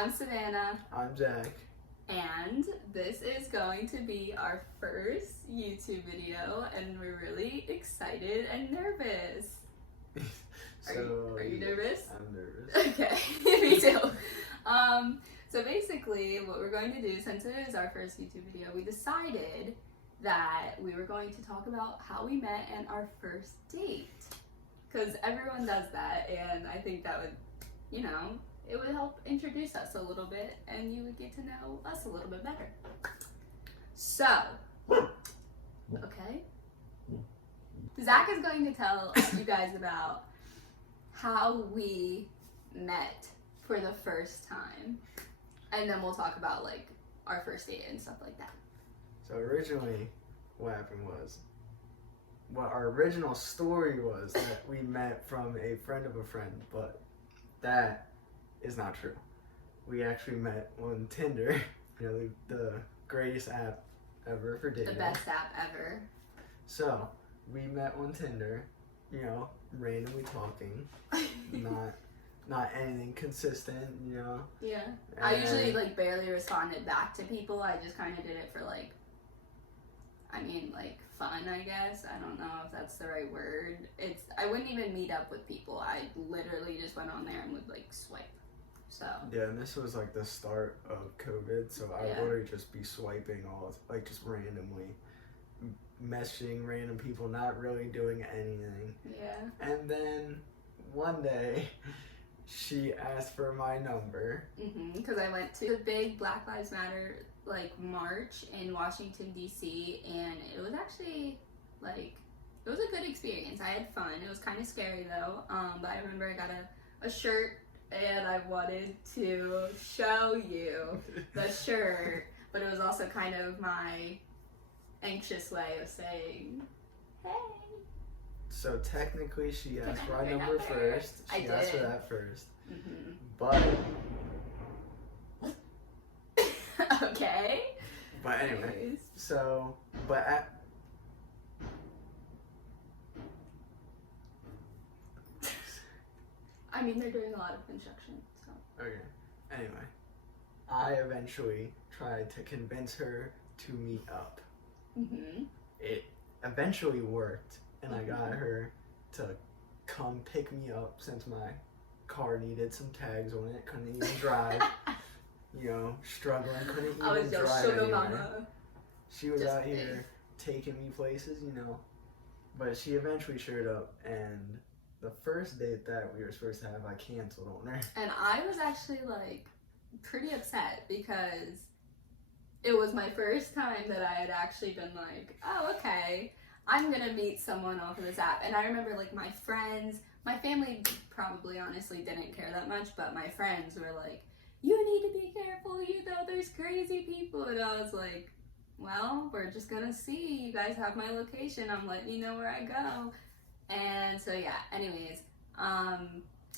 I'm Savannah. I'm Zach. And this is going to be our first YouTube video, and we're really excited and nervous. Are you nervous? I'm nervous. Okay, me too. So basically what we're going to do, since it is our first YouTube video, we decided that we were going to talk about how we met and our first date. Because everyone does that, and I think that would, it would help introduce us a little bit, and you would get to know us a little bit better. So, okay. Zach is going to tell you guys about how we met for the first time, and then we'll talk about like our first date and stuff like that. So originally, what happened was, what our original story was that we met from a friend of a friend, but that is not true. We actually met on Tinder, the greatest app ever for dating. The best app ever. So we met on Tinder, randomly talking, not anything consistent, Yeah. I usually barely responded back to people. I just kind of did it for fun, I guess. I don't know if that's the right word. I wouldn't even meet up with people. I literally just went on there and would swipe. So yeah, and this was the start of COVID, so I would literally just be swiping just randomly, messaging random people, not really doing anything. Yeah. And then one day she asked for my number. Because I went to the big Black Lives Matter march in Washington DC, and it was actually it was a good experience. I had fun. It was kind of scary though. But I remember I got a shirt, and I wanted to show you the shirt, but it was also kind of my anxious way of saying, hey. So technically she asked for my number first. She asked for that first. But okay. But anyway, they're doing a lot of construction, so. Okay. Anyway, I eventually tried to convince her to meet up. It eventually worked, and I got her to come pick me up since my car needed some tags on it. Couldn't even drive. Struggling, couldn't even drive sugar anywhere. mama. She was out here taking me places, But she eventually showed up, and the first date that we were supposed to have, I canceled on her. And I was actually pretty upset because it was my first time that I had actually been oh, okay, I'm gonna meet someone off of this app. And I remember my friends, my family probably honestly didn't care that much, but my friends were you need to be careful, there's crazy people. And I was well, we're just gonna see. You guys have my location. I'm letting you know where I go. And so yeah, anyways,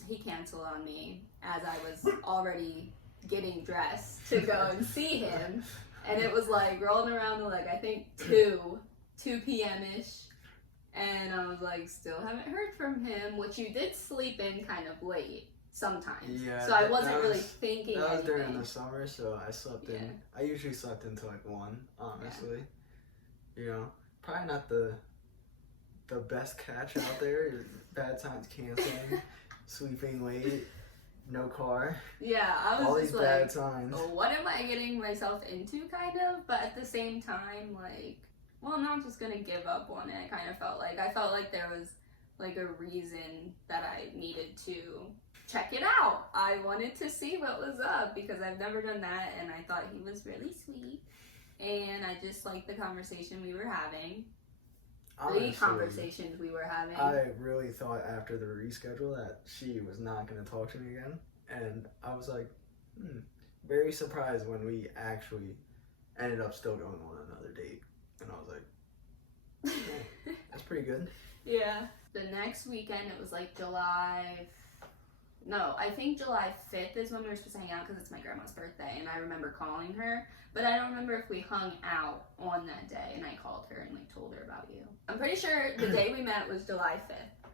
he canceled on me as I was already getting dressed to go and see him. And it was rolling around to I think 2 p.m.-ish. And I was still haven't heard from him, which you did sleep in kind of late sometimes. Yeah. So I wasn't really thinking That was anything. during the summer, so I slept in. I usually slept until 1, honestly. Probably not the best catch out there. Bad times canceling, sleeping late, no car. Yeah, I was all just these bad signs. What am I getting myself into, kind of? But at the same time, I'm not just gonna give up on it. I felt like there was a reason that I needed to check it out. I wanted to see what was up because I've never done that, and I thought he was really sweet, and I just liked the conversation we were having. Honestly, the conversations we were having. I really thought after the reschedule that she was not going to talk to me again, and I was very surprised when we actually ended up still going on another date, and I was that's pretty good. Yeah. The next weekend, it was I think July 5th is when we were supposed to hang out because it's my grandma's birthday, and I remember calling her, but I don't remember if we hung out on that day, and I called her and told her about you. I'm pretty sure the day we met was July 5th.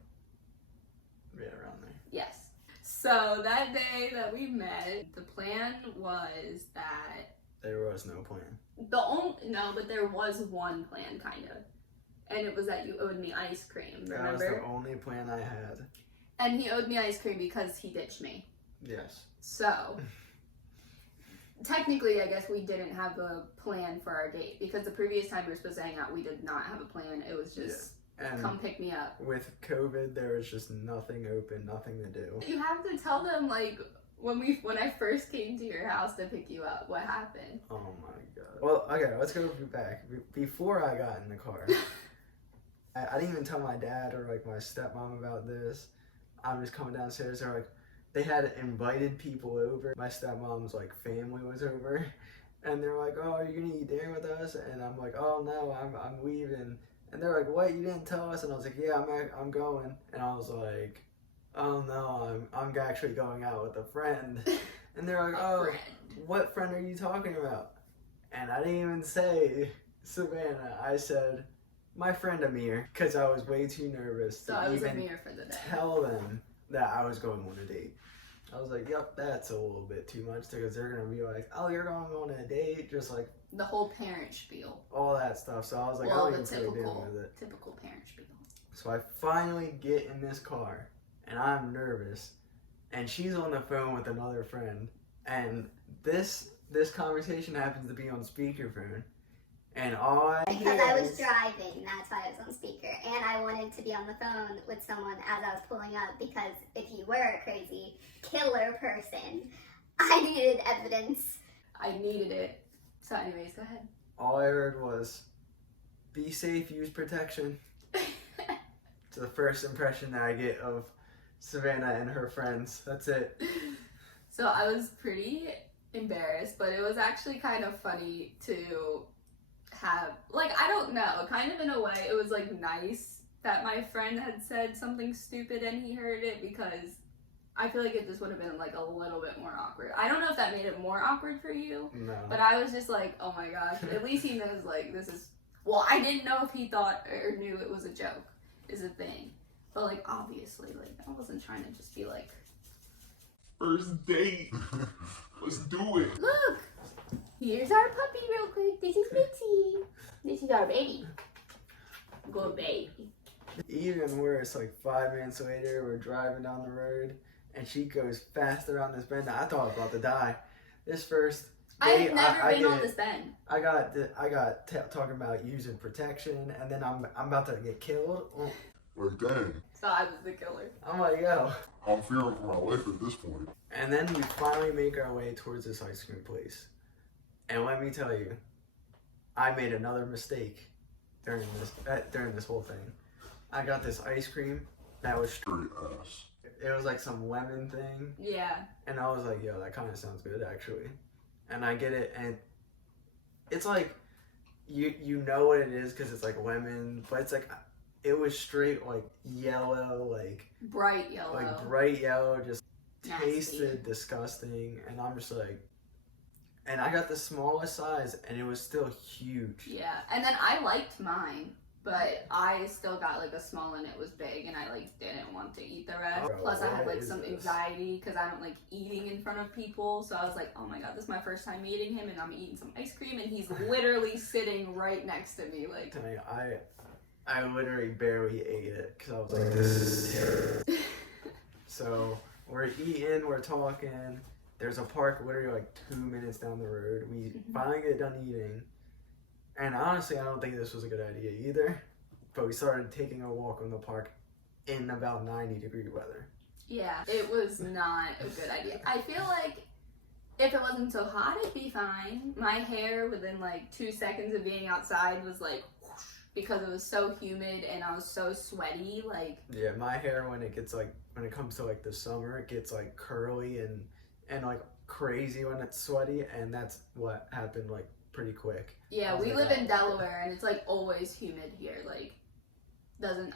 Yeah, around there. Yes. So that day that we met, the plan was that There was no plan. but there was one plan, kind of. And it was that you owed me ice cream, remember? That was the only plan I had. And he owed me ice cream because he ditched me. Yes. So, technically, I guess we didn't have a plan for our date. Because the previous time we were supposed to hang out, we did not have a plan. It was just, come pick me up. With COVID, there was just nothing open, nothing to do. You have to tell them, like, when I first came to your house to pick you up, what happened. Oh my god. Well, okay, let's go back. Before I got in the car, I didn't even tell my dad or like my stepmom about this. I'm just coming downstairs. They're like, they had invited people over. My stepmom's like family was over, and they're like, "Oh, are you gonna eat dinner with us?" And I'm like, "Oh no, I'm leaving." And they're like, "What? You didn't tell us?" And I was like, "Yeah, I'm going." And I was like, "Oh no, I'm actually going out with a friend." And they're like, "Oh, what friend are you talking about?" And I didn't even say Savannah. I said my friend Amir, because I was way too nervous to even Amir for the day. tell them that I was going on a date. I was like, "Yep, that's a little bit too much," because they're gonna be like, "Oh, you're going on a date," just like the whole parent spiel, all that stuff. So I was like, well, "I'll the even deal with it." typical parent spiel. So I finally get in this car, and I'm nervous, and she's on the phone with another friend, and this conversation happens to be on speakerphone, and all I because I was driving, that's why I was on speaker, and I wanted to be on the phone with someone as I was pulling up, because if you were a crazy killer person, I needed evidence. I needed it. So anyways, go ahead. all I heard was, "Be safe, use protection." It's the first impression that I get of Savannah and her friends. That's it. So I was pretty embarrassed, but it was actually kind of funny to have, like, I don't know, kind of in a way, it was like nice that my friend had said something stupid and he heard it, because I feel like it just would have been like a little bit more awkward. I don't know if that made it more awkward for you, No. but I was just like, oh my gosh, at least he knows, like, this is, well, I didn't know if he thought or knew it was a joke, is a thing. But, like, obviously, like, I wasn't trying to just be like, first date. Let's do it. look, here's our puppy real quick. This is Mitzi. This is our baby. Good baby. Even worse, like 5 minutes later, we're driving down the road, and she goes faster on this bend. I thought I was about to die. This first I date, have never been on get- this bend. I got talking about using protection, and then I'm about to get killed. Oh, Like, dang, So I was the killer. I'm like, yo. I'm fearing for my life at this point. And then we finally make our way towards this ice cream place. And let me tell you, I made another mistake during this whole thing. I got this ice cream that was Straight ass. it was like some lemon thing, Yeah. and I was like, yo, that kind of sounds good actually. And I get it, and it's like you know what it is because it's like lemon, but it's like it was straight like yellow, like Bright yellow. like bright yellow, just Nasty. tasted disgusting, and I'm just like, and I got the smallest size, and it was still huge. Yeah. And then I liked mine, but I still got like a small and it was big, and I like didn't want to eat the rest. Bro, Plus I had what like is some this? anxiety because I don't like eating in front of people. So I was like, oh my god, this is my first time meeting him, and I'm eating some ice cream, and he's literally sitting right next to me. Like, Tell you, I literally barely ate it because I was like, this is terrible. So we're eating, we're talking. There's a park literally like 2 minutes down the road. We finally get done eating. And honestly, I don't think this was a good idea either. But we started taking a walk on the park in about 90-degree weather. yeah, it was not a good idea. I feel like if it wasn't so hot, it'd be fine. My hair within like 2 seconds of being outside was like whoosh, because it was so humid and I was so sweaty. Like, Yeah, my hair when it comes to like the summer, it gets like curly and like crazy when it's sweaty, and that's what happened like pretty quick. yeah, I was we like, live in oh. Delaware and it's like always humid here. Like,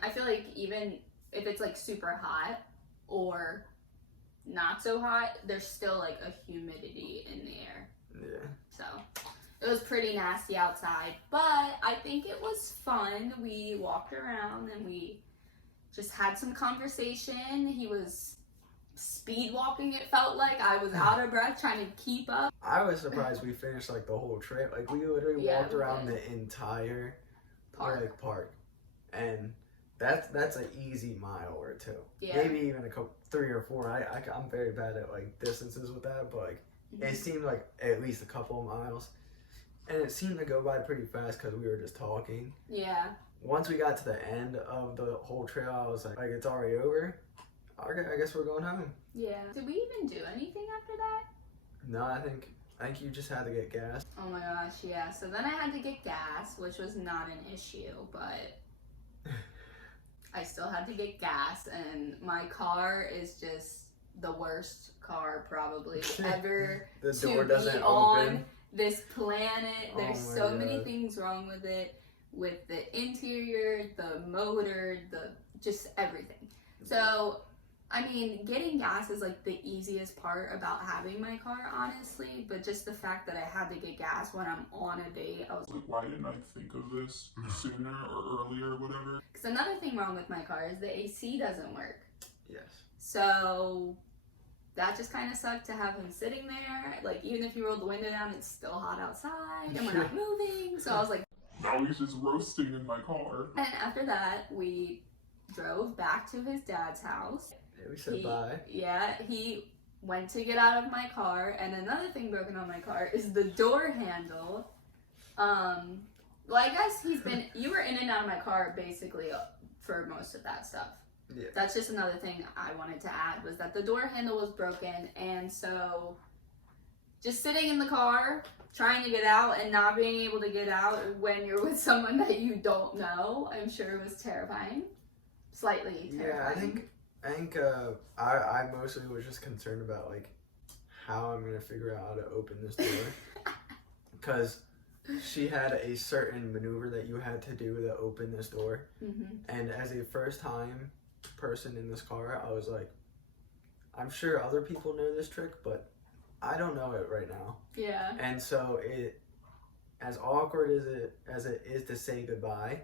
I feel like even if it's like super hot or not so hot, there's still like a humidity in the air. Yeah. So it was pretty nasty outside, but I think it was fun. We walked around and we just had some conversation. He was speed walking, it felt like. I was out of breath trying to keep up. I was surprised we finished like the whole trip. Like we literally Yeah, walked we around did. the entire Park. and that's an easy mile or two. Yeah. Maybe even a couple, 3 or 4. I'm very bad at like distances with that, but like it seemed like at least a couple of miles, and it seemed to go by pretty fast because we were just talking. Yeah. Once we got to the end of the whole trail, I was like it's already over. Okay, I guess we're going home. Yeah. Did we even do anything after that? No, I think you just had to get gas. Oh my gosh, yeah. So then I had to get gas, which was not an issue, but I still had to get gas, and my car is just the worst car probably ever The to door be doesn't on open. this planet. There's Oh my so many God. things wrong with it, with the interior, the motor, just everything. So I mean, getting gas is like the easiest part about having my car, honestly, but just the fact that I had to get gas when I'm on a date, I was Like, why didn't I think of this sooner or earlier or whatever? because another thing wrong with my car is the AC doesn't work. Yes. So that just kind of sucked to have him sitting there. Like, even if you rolled the window down, it's still hot outside and we're not moving. So I was like, Now he's just roasting in my car. and after that, we drove back to his dad's house. Yeah, we said bye. Yeah, he went to get out of my car, and another thing broken on my car is the door handle. Well, I guess you were in and out of my car basically for most of that stuff. Yeah. That's just another thing I wanted to add, was that the door handle was broken, and so just sitting in the car, trying to get out and not being able to get out when you're with someone that you don't know, I'm sure was terrifying. Slightly terrifying. Yeah, I think I mostly was just concerned about like how I'm gonna figure out how to open this door, because she had a certain maneuver that you had to do to open this door, and as a first time person in this car, I was like, I'm sure other people know this trick, but I don't know it right now. Yeah. And so it, as awkward as it is to say goodbye,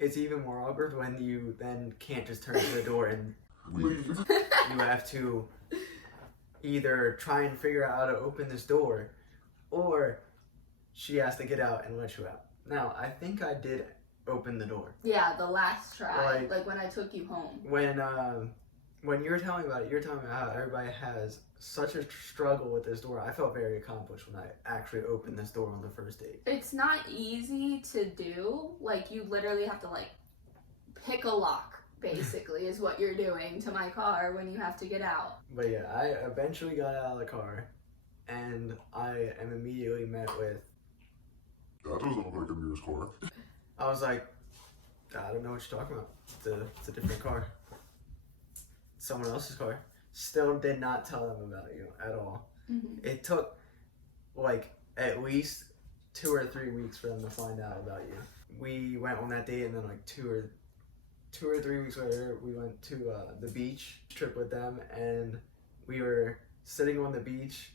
it's even more awkward when you then can't just turn to the door and Leave. you have to either try and figure out how to open this door, or she has to get out and let you out. Now, I think I did open the door. Yeah, the last try, Like- like when I took you home. When you're telling about it, you're telling me how everybody has such a struggle with this door. I felt very accomplished when I actually opened this door on the first date. It's not easy to do. Like, you literally have to like pick a lock, basically, is what you're doing to my car when you have to get out. But yeah, I eventually got out of the car, and I am immediately met with, That doesn't look like Amir's car. I was like, I don't know what you're talking about. It's a different car. Someone else's car. Still did not tell them about you at all. It took like at least 2 or 3 weeks for them to find out about you. We went on that date, and then like two or 3 weeks later, we went to the beach trip with them, and we were sitting on the beach,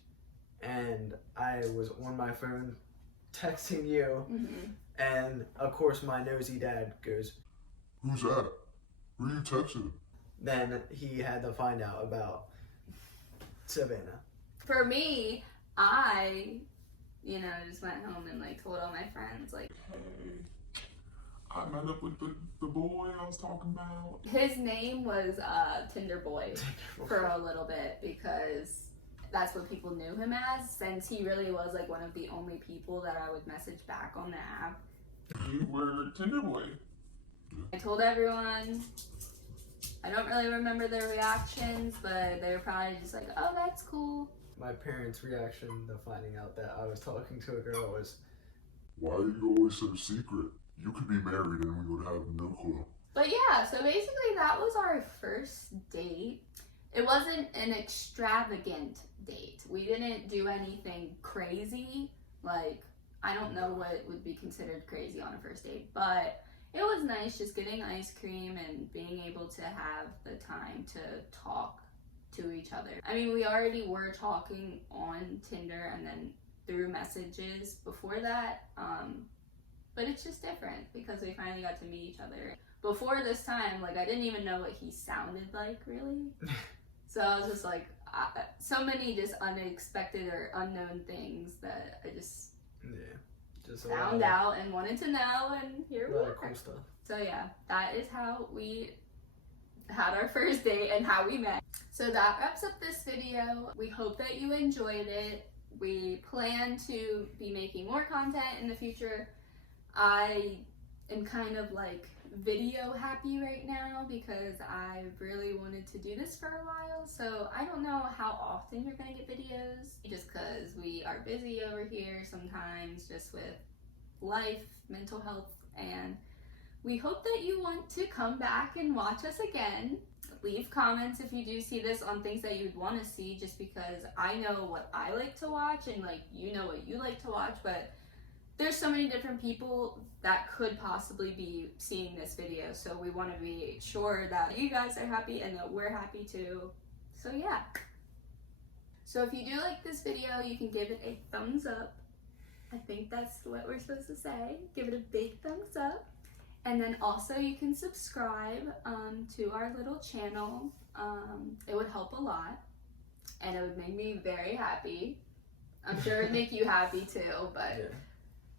and I was on my phone texting you, and of course my nosy dad goes, Who's that? Who are you texting? then he had to find out about Savannah. For me, I, just went home and like told all my friends, like, Hey, I met up with the boy I was talking about. his name was Tinder Boy for a little bit, because that's what people knew him as, since he really was like one of the only people that I would message back on the app. You were Tinder boy. I told everyone. I don't really remember their reactions, but they were probably just like, oh, that's cool. My parents' reaction to finding out that I was talking to a girl was, Why are you always so secret? You could be married and we would have no clue. But yeah, so basically that was our first date. It wasn't an extravagant date. We didn't do anything crazy. Like, I don't know what would be considered crazy on a first date, but it was nice just getting ice cream and being able to have the time to talk to each other. I mean, we already were talking on Tinder and then through messages before that, but it's just different because we finally got to meet each other. Before this time, like, I didn't even know what he sounded like, really. So I was just like, so many just unexpected or unknown things that I just just found out and wanted to know, and here we are. Cool stuff. So yeah, that is how we had our first date and how we met. So that wraps up this video. We hope that you enjoyed it. We plan to be making more content in the future. I am kind of like video happy right now because I've really wanted to do this for a while. So I don't know how often you're gonna get videos, just because we are busy over here sometimes, just with life, mental health, and we hope that you want to come back and watch us again. Leave comments if you do see this on things that you'd want to see, just because I know what I like to watch and like you know what you like to watch, but there's so many different people that could possibly be seeing this video, so we want to be sure that you guys are happy and that we're happy too. So yeah. So if you do like this video, you can give it a thumbs up. I think that's what we're supposed to say. Give it a big thumbs up. And then also you can subscribe to our little channel. It would help a lot and it would make me very happy. I'm sure it would make you happy too, but yeah.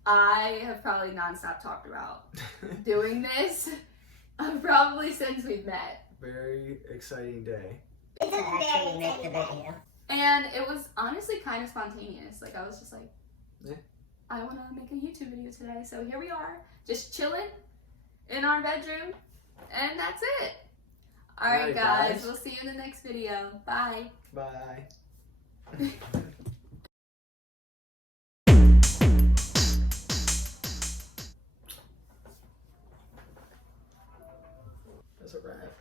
I have probably nonstop talked about doing this probably since we've met. Very exciting day. It's actually make the video. And it was honestly kind of spontaneous. Like I was just like, yeah, I want to make a YouTube video today. So here we are, just chilling in our bedroom, and that's it. All right, guys, we'll see you in the next video. Bye. Bye. That's a wrap.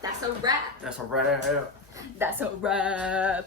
That's a wrap. That's a wrap. That's a wrap.